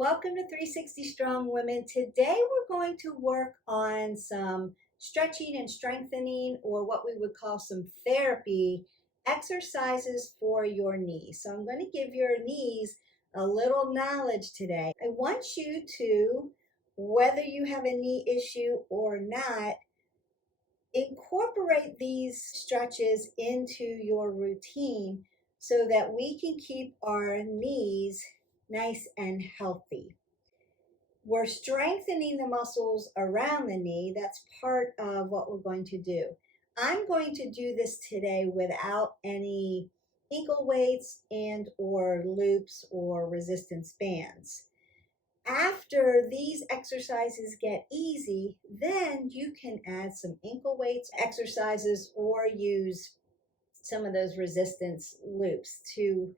Welcome to 360 Strong Women. Today we're going to work on some stretching and strengthening, or what we would call some therapy exercises for your knees. So I'm going to give your knees a little knowledge today. I want you to, whether you have a knee issue or not, incorporate these stretches into your routine so that we can keep our knees nice and healthy. We're strengthening the muscles around the knee. That's part of what we're going to do. I'm going to do this today without any ankle weights and or loops or resistance bands. After these exercises get easy, then you can add some ankle weights exercises or use some of those resistance loops to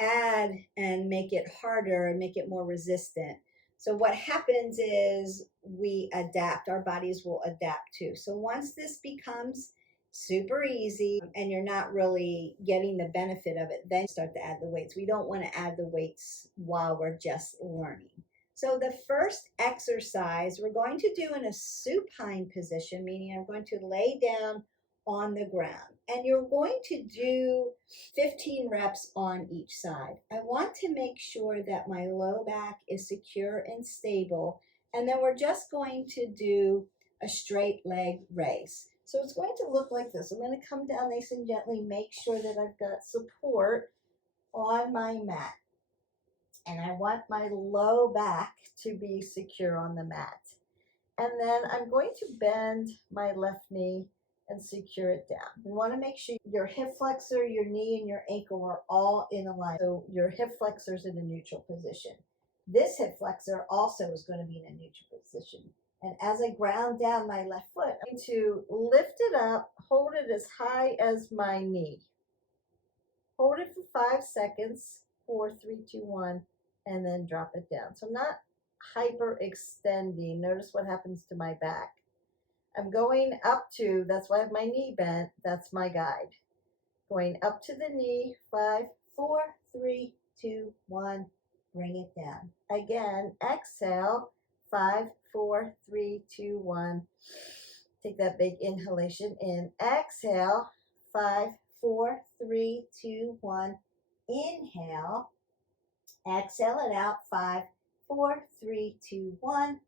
add and make it harder and make it more resistant. So what happens is we adapt, our bodies will adapt too. So once this becomes super easy and you're not really getting the benefit of it, then start to add the weights. We don't want to add the weights while we're just learning. So the first exercise we're going to do in a supine position, meaning I'm going to lay down on the ground, and you're going to do 15 reps on each side. I want to make sure that my low back is secure and stable, and then we're just going to do a straight leg raise. So it's going to look like this. I'm going to come down nice and gently, make sure that I've got support on my mat, and I want my low back to be secure on the mat. And then I'm going to bend my left knee and secure it down. You want to make sure your hip flexor, your knee, and your ankle are all in alignment. So your hip flexor is in a neutral position. This hip flexor also is going to be in a neutral position. And as I ground down my left foot, I'm going to lift it up, hold it as high as my knee. Hold it for 5 seconds, 4, 3, 2, 1, and then drop it down. So I'm not hyper extending. Notice what happens to my back. I'm going up to, that's why I have my knee bent, that's my guide. Going up to the knee, 5, 4, 3, 2, 1, bring it down. Again, exhale, 5, 4, 3, 2, 1. Take that big inhalation in. Exhale, 5, 4, 3, 2, 1. Inhale. Exhale it out, 5, 4, 3, 2, 1.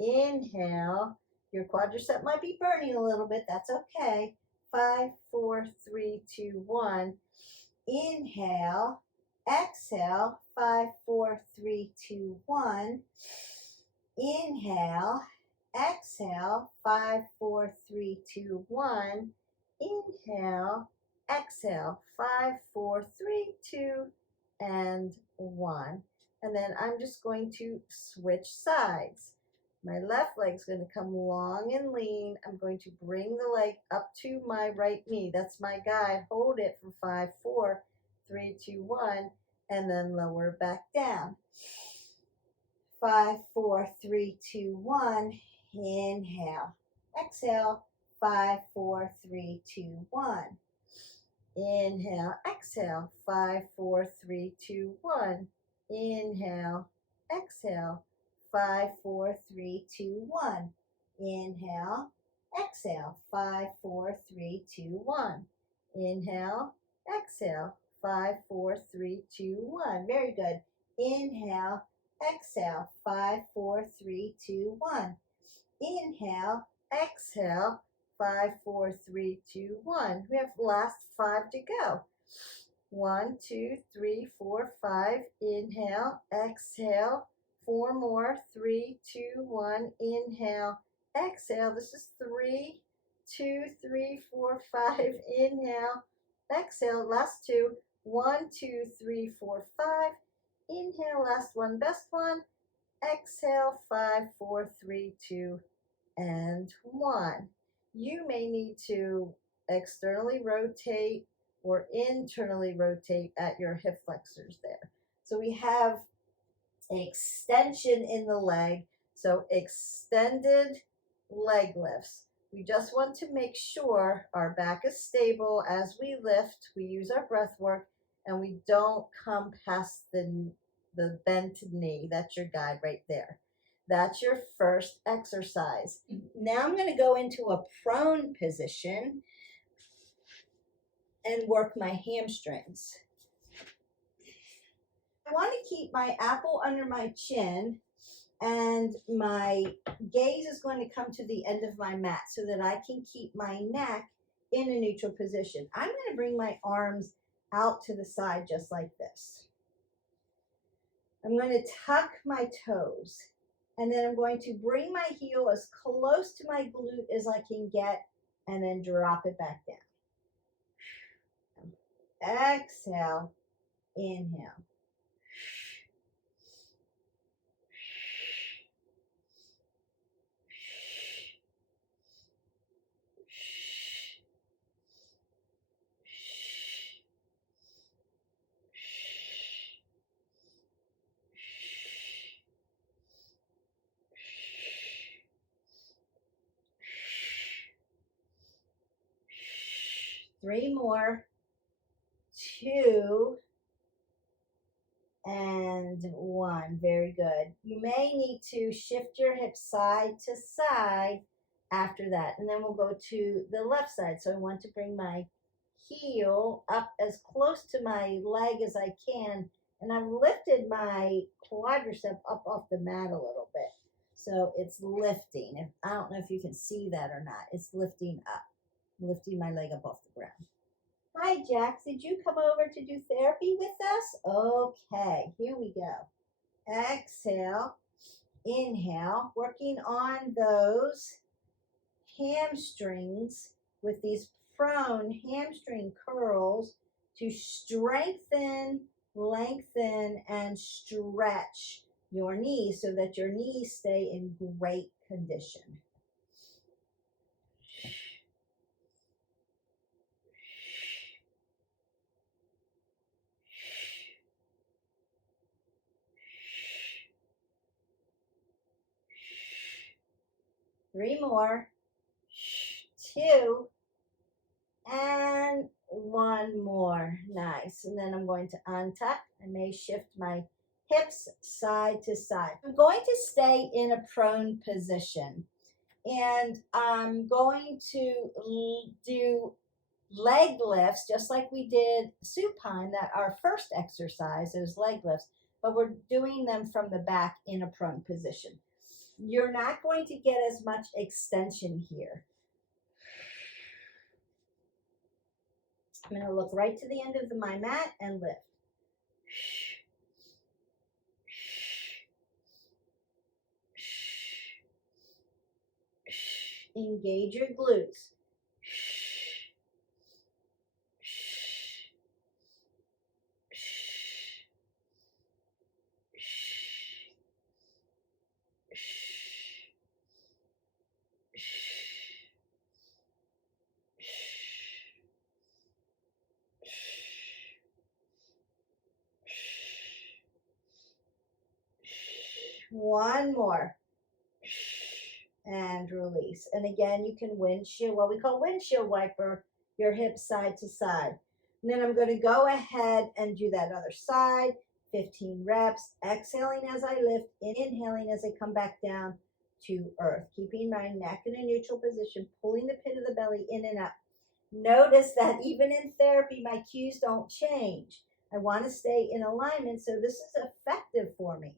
Inhale. Your quadricep might be burning a little bit. That's okay. 5, 4, 3, 2, 1. Inhale. Exhale. 5, 4, 3, 2, 1. Inhale. Exhale. 5, 4, 3, 2, 1. Inhale. Exhale. 5, 4, 3, 2, and 1. And then I'm just going to switch sides. My left leg's going to come long and lean. I'm going to bring the leg up to my right knee. That's my guide. Hold it for 5, 4, 3, 2, 1, and then lower back down. 5, 4, 3, 2, 1. Inhale. Exhale. 5, 4, 3, 2, 1. Inhale. Exhale. 5, 4, 3, 2, 1. Inhale. Exhale. 5, 4, 3, 2, 1. Inhale. Exhale. 5, 4, 3, 2, 1. Inhale. Exhale. 5, 4, 3, 2, 1. Very good. Inhale. Exhale. 5, 4, 3, 2, 1. Inhale. Exhale. 5, 4, 3, 2, 1. We have last 5 to go. 1, 2, 3, 4, 5. Inhale. Exhale. 4 more. 3, 2, 1. Inhale. Exhale. This is 3, 2, 3, 4, 5. Inhale. Exhale. Last 2. 1, 2, 3, 4, 5. Inhale. Last one. Best one. Exhale. 5, 4, 3, 2, and 1. You may need to externally rotate or internally rotate at your hip flexors there. So we have an extension in the leg, so extended leg lifts. We just want to make sure our back is stable as we lift. We use our breath work, and we don't come past the the bent knee. That's your guide right there. That's your first exercise. Now I'm going to go into a prone position and work my hamstrings. I want to keep my apple under my chin, and my gaze is going to come to the end of my mat so that I can keep my neck in a neutral position. I'm going to bring my arms out to the side just like this. I'm going to tuck my toes, and then I'm going to bring my heel as close to my glute as I can get, and then drop it back down. Exhale, inhale. Three more. 2 and 1. Very good. You may need to shift your hips side to side after that. And then we'll go to the left side. So I want to bring my heel up as close to my leg as I can. And I've lifted my quadricep up off the mat a little bit. So it's lifting. I don't know if you can see that or not. It's lifting up. I'm lifting my leg up off the ground. Hi, Jax. Did you come over to do therapy with us? Okay, here we go. Exhale, inhale, working on those hamstrings with these prone hamstring curls to strengthen, lengthen, and stretch your knees so that your knees stay in great condition. Three more. 2 and 1 more. Nice. And then I'm going to untuck. I may shift my hips side to side. I'm going to stay in a prone position, and I'm going to do leg lifts just like we did supine, that our first exercise, those leg lifts, but we're doing them from the back in a prone position. You're not going to get as much extension here. I'm going to look right to the end of my mat and lift. Engage your glutes. One more. And release. And again, you can windshield, what we call windshield wiper, your hips side to side. And then I'm going to go ahead and do that other side, 15 reps, exhaling as I lift, inhaling as I come back down to earth, keeping my neck in a neutral position, pulling the pit of the belly in and up. Notice that even in therapy, my cues don't change. I want to stay in alignment, so this is effective for me.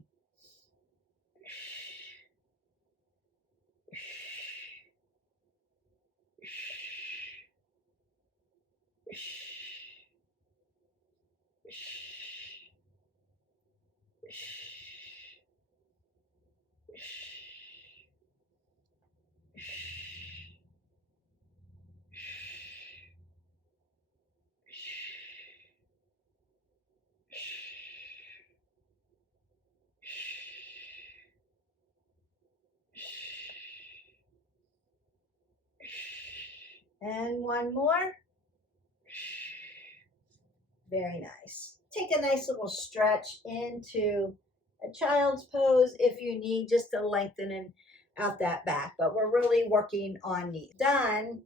And one more. Very nice. Take a nice little stretch into a child's pose if you need, just to lengthen out that back. But we're really working on knees. Done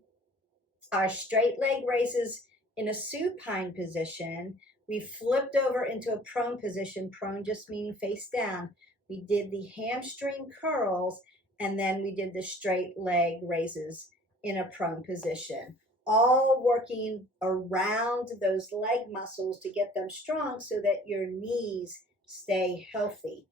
our straight leg raises in a supine position. We flipped over into a prone position, prone just meaning face down. We did the hamstring curls, and then we did the straight leg raises in a prone position, all working around those leg muscles to get them strong so that your knees stay healthy.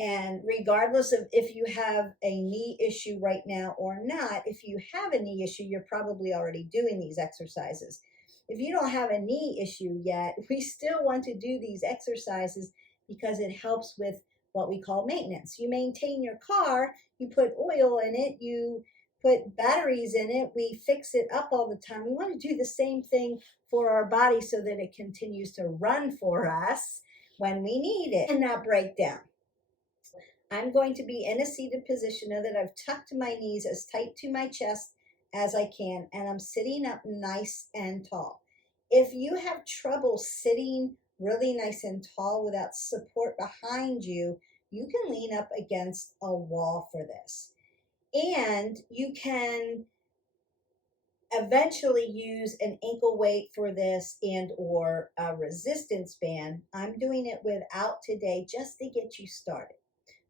And regardless of if you have a knee issue right now or not, if you have a knee issue, you're probably already doing these exercises. If you don't have a knee issue yet, we still want to do these exercises because it helps with what we call maintenance. You maintain your car, you put oil in it, you put batteries in it, we fix it up all the time. We want to do the same thing for our body so that it continues to run for us when we need it and not break down. I'm going to be in a seated position. Know that I've tucked my knees as tight to my chest as I can, and I'm sitting up nice and tall. If you have trouble sitting really nice and tall without support behind you, you can lean up against a wall for this. And you can eventually use an ankle weight for this and or a resistance band. I'm doing it without today just to get you started.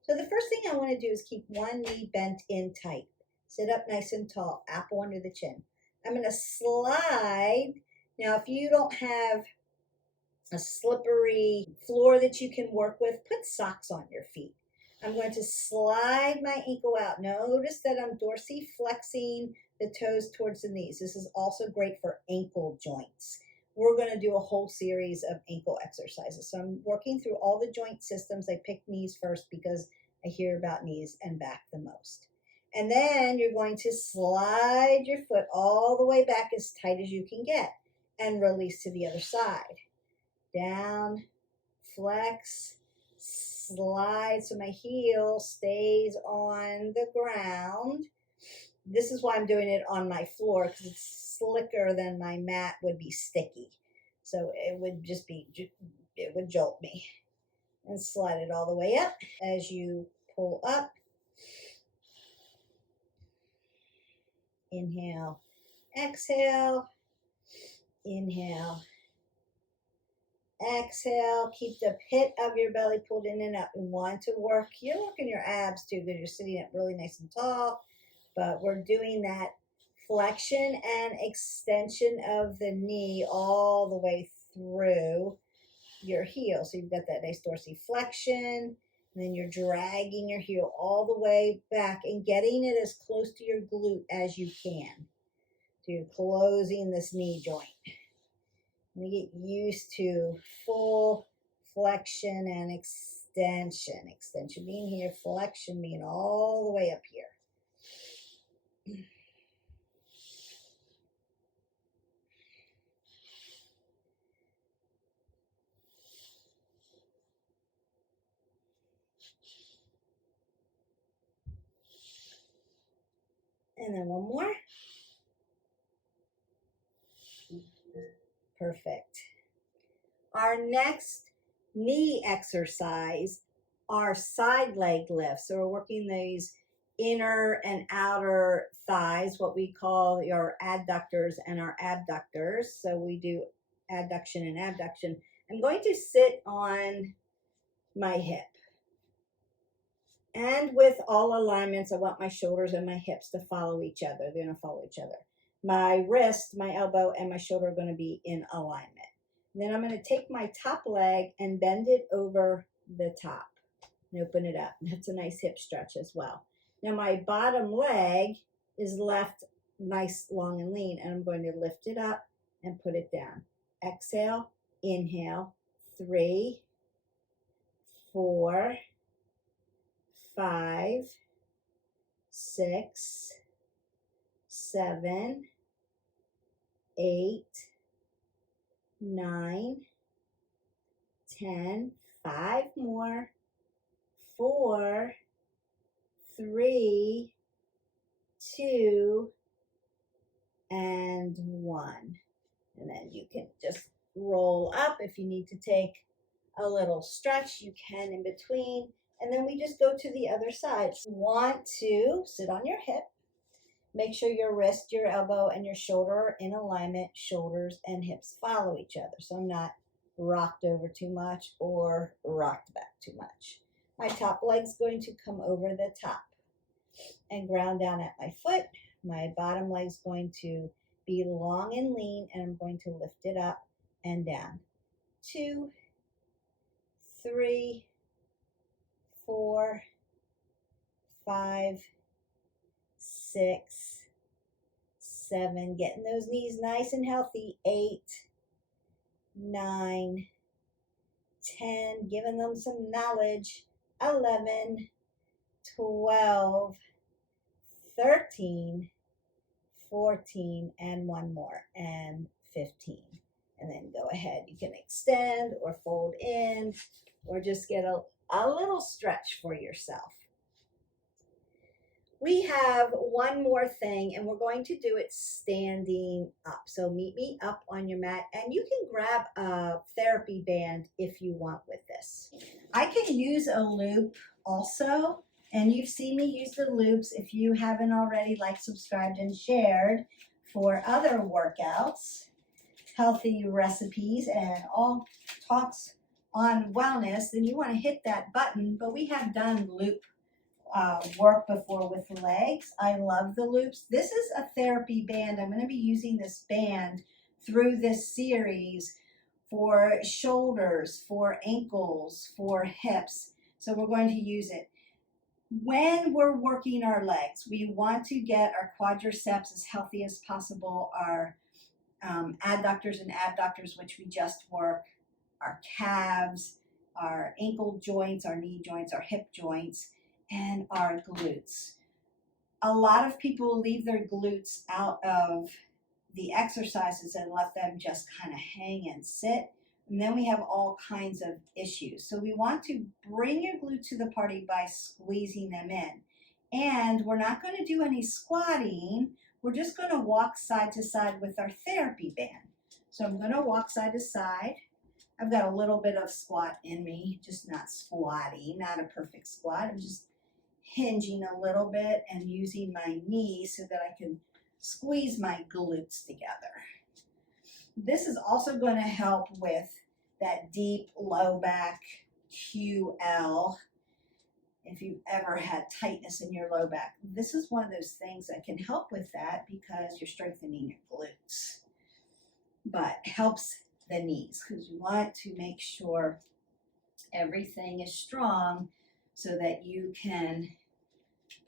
So the first thing I want to do is keep one knee bent in tight. Sit up nice and tall, apple under the chin. I'm going to slide. Now, if you don't have a slippery floor that you can work with, put socks on your feet. I'm going to slide my ankle out. Notice that I'm dorsiflexing the toes towards the knees. This is also great for ankle joints. We're going to do a whole series of ankle exercises. So I'm working through all the joint systems. I picked knees first because I hear about knees and back the most. And then you're going to slide your foot all the way back as tight as you can get and release to the other side. Down, flex, slide so my heel stays on the ground. This is why I'm doing it on my floor because it's slicker than my mat would be sticky. So it would just be, it would jolt me. And slide it all the way up as you pull up. Inhale, exhale, inhale, exhale. Keep the pit of your belly pulled in and up. We want to work, you're working your abs too because you're sitting up really nice and tall. But we're doing that flexion and extension of the knee all the way through your heel. So you've got that nice dorsiflexion, and then you're dragging your heel all the way back and getting it as close to your glute as you can. So you're closing this knee joint. And you get used to full flexion and extension. Extension being here, flexion being all the way up here. And then one more. Perfect. Our next knee exercise are side leg lifts. So we're working these inner and outer thighs, what we call our adductors and our abductors. So we do adduction and abduction. I'm going to sit on my hip. And with all alignments, I want my shoulders and my hips to follow each other. They're going to follow each other. My wrist, my elbow, and my shoulder are going to be in alignment. And then I'm going to take my top leg and bend it over the top and open it up. That's a nice hip stretch as well. Now my bottom leg is left nice, long, and lean, and I'm going to lift it up and put it down. Exhale, inhale, 3, 4, 5, 6, 7, 8, 9, 10, 5 more, 4, 3, 2, and 1. And then you can just roll up. If you need to take a little stretch, you can in between. And then we just go to the other side. So you want to sit on your hip. Make sure your wrist, your elbow, and your shoulder are in alignment. Shoulders and hips follow each other. So I'm not rocked over too much or rocked back too much. My top leg's going to come over the top and ground down at my foot. My bottom leg's going to be long and lean, and I'm going to lift it up and down. 2, 3, 4, 5, 6, 7. Getting those knees nice and healthy. 8, 9, 10. Giving them some knowledge. 11, 12, 13, 14, and one more, and 15. And then go ahead. You can extend or fold in or just get a little stretch for yourself. We have one more thing, and we're going to do it standing up. So meet me up on your mat, and you can grab a therapy band if you want with this. I can use a loop also, and you've seen me use the loops if you haven't already liked, subscribed, and shared for other workouts, healthy recipes, and all talks on wellness. Then you want to hit that button. But we have done loop work before with legs. I love the loops. This is a therapy band. I'm going to be using this band through this series for shoulders, for ankles, for hips. So we're going to use it. When we're working our legs, we want to get our quadriceps as healthy as possible, our adductors and abductors, which we just work, our calves, our ankle joints, our knee joints, our hip joints, and our glutes. A lot of people leave their glutes out of the exercises and let them just kind of hang and sit. And then we have all kinds of issues. So we want to bring your glutes to the party by squeezing them in. And we're not going to do any squatting. We're just going to walk side to side with our therapy band. So I'm going to walk side to side. I've got a little bit of squat in me, just not squatty, not a perfect squat. I'm just hinging a little bit and using my knees so that I can squeeze my glutes together. This is also going to help with that deep low back QL. If you've ever had tightness in your low back, this is one of those things that can help with that because you're strengthening your glutes, but helps the knees because you want to make sure everything is strong so that you can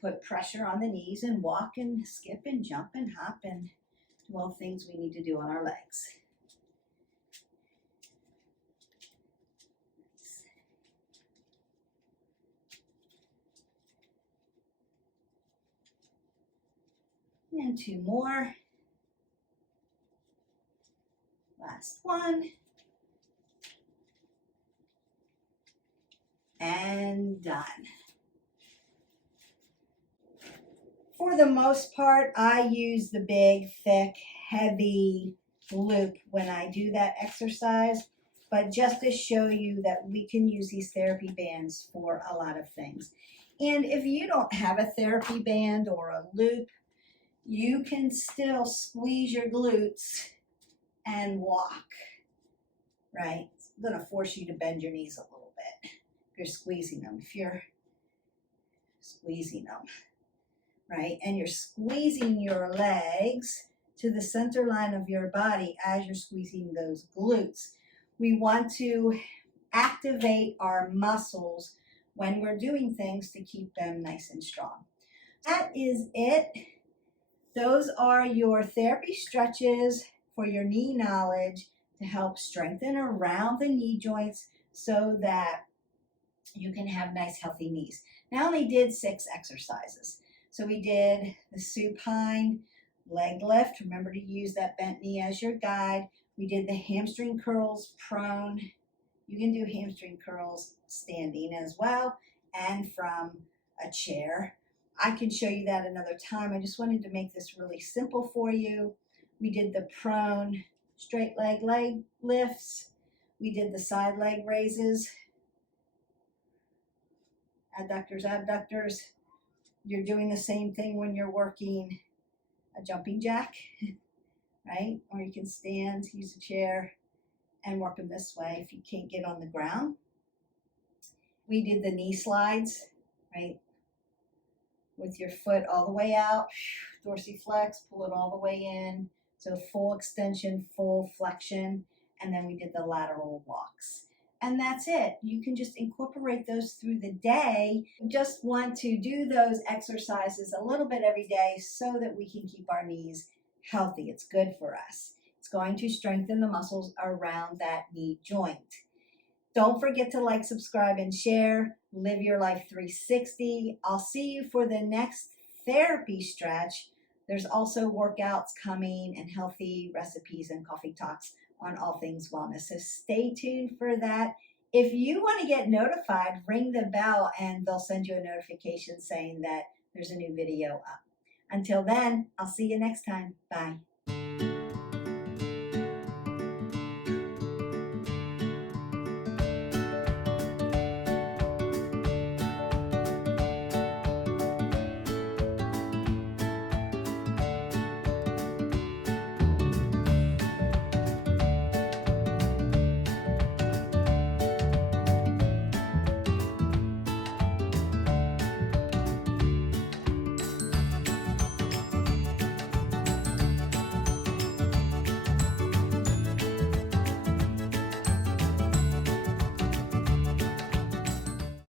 put pressure on the knees and walk and skip and jump and hop and do all things we need to do on our legs. And 2 more. Last one. And done. For the most part, I use the big, thick, heavy loop when I do that exercise, but just to show you that we can use these therapy bands for a lot of things. And if you don't have a therapy band or a loop, you can still squeeze your glutes and walk, right? It's going to force you to bend your knees a little bit. If you're squeezing them, right? And you're squeezing your legs to the center line of your body as you're squeezing those glutes. We want to activate our muscles when we're doing things to keep them nice and strong. That is it. Those are your therapy stretches for your knee knowledge to help strengthen around the knee joints so that you can have nice healthy knees. Now I only did 6 exercises. So we did the supine leg lift. Remember to use that bent knee as your guide. We did the hamstring curls prone. You can do hamstring curls standing as well and from a chair. I can show you that another time. I just wanted to make this really simple for you. We did the prone straight leg lifts. We did the side leg raises. Adductors, abductors. You're doing the same thing when you're working a jumping jack, right? Or you can stand, use a chair, and work them this way if you can't get on the ground. We did the knee slides, right? With your foot all the way out, dorsiflex, pull it all the way in. So full extension, full flexion, and then we did the lateral walks. And that's it. You can just incorporate those through the day. Just want to do those exercises a little bit every day so that we can keep our knees healthy. It's good for us. It's going to strengthen the muscles around that knee joint. Don't forget to like, subscribe, and share. Live your life 360. I'll see you for the next therapy stretch. There's also workouts coming and healthy recipes and coffee talks on all things wellness. So stay tuned for that. If you want to get notified, ring the bell and they'll send you a notification saying that there's a new video up. Until then, I'll see you next time. Bye.